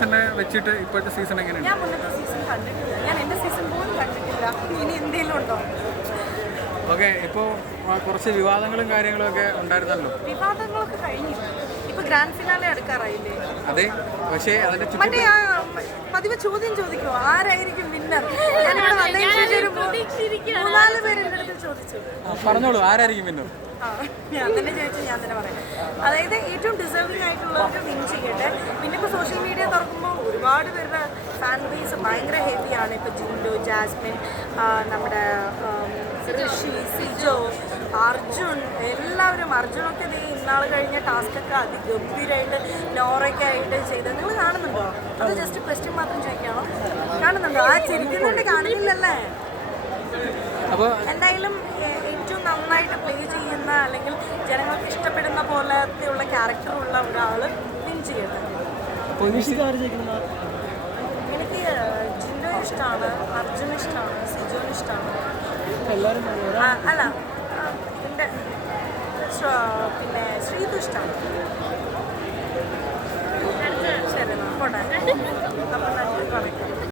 സീസണെ വെച്ചിട്ട് ഇപ്പോഴത്തെ സീസൺ എങ്ങനെയുണ്ട്? ഞാൻ മുന്നത്തെ സീസൺ കണ്ടിട്ടില്ല. ഞാൻ എന്റെ സീസൺ പോലും കണ്ടിട്ടില്ല. ഇനി എന്തെങ്കിലും ഉണ്ടോ? ഓക്കെ ഇപ്പോൾ കുറച്ച് വിവാദങ്ങളും കാര്യങ്ങളും ഒക്കെ ഉണ്ടായിരുന്നല്ലോ? വിവാദങ്ങളൊക്കെ കഴിഞ്ഞു. ഇപ്പൊ ഗ്രാൻഡ് ഫിനാലെ അടുക്കാറായില്ലേ അതെ പക്ഷേ അതിന്റെ ചുറ്റും മറ്റേ ആ പതിവ് ചോദ്യം ചോദിക്കുമോ ആരായിരിക്കും വിന്നർ ഞാനിവിടെ വന്നതിന് ശേഷം ഒരു മൂ- മൂന്നാൽ പേരുടെ എന്റെ അടുത്ത് ചോദിച്ചു. ആ, പറഞ്ഞോളൂ ആരായിരിക്കും പിന്നെ ആ, ഞാൻ തന്നെ ചോദിച്ചു ഞാൻ തന്നെ പറയാം. അതായത് ഏറ്റവും ഡിസേർവിംഗ് ആയിട്ടുള്ളവർക്ക് വിൻ ചെയ്യട്ടെ. പിന്നെ തുറക്കുമ്പോൾ ഒരുപാട് പേരുടെ ഫാൻ ബേസ് ഭയങ്കര ഹെവിയാണ് ഇപ്പോൾ ജിൻഡോ ജാസ്മിൻ നമ്മുടെ ഋഷി സിജോ അർജുൻ എല്ലാവരും അർജുനൊക്കെ നീ ഇന്നാൾ കഴിഞ്ഞ ടാസ്കൊക്കെ അതിഗംഭീരമായിട്ട് നോറൊക്കെ ആയിട്ട് ചെയ്തത്. നിങ്ങൾ കാണുന്നുണ്ടോ? അത് ജസ്റ്റ് ക്വസ്റ്റ്യൻ മാത്രം ചോദിക്കണം കാണുന്നുണ്ടോ? ആ ചിരിക്കുന്നുണ്ട് കാണുന്നില്ലല്ലേ എന്തായാലും ഏറ്റവും നന്നായിട്ട് പ്ലേ ചെയ്യുന്ന അല്ലെങ്കിൽ ജനങ്ങൾക്ക് ഇഷ്ടപ്പെടുന്ന പോലത്തെയുള്ള ക്യാരക്ടറുള്ള ഒരാൾ എനിക്ക് ജിൻഡോ ഇഷ്ടമാണ് അർജുൻ ഇഷ്ടമാണ് സിജോൻ ഇഷ്ടമാണ് അല്ല എന്റെ പിന്നെ ശ്രീതു ഇഷ്ടമാണ് ശരി പോട്ടെ. അപ്പം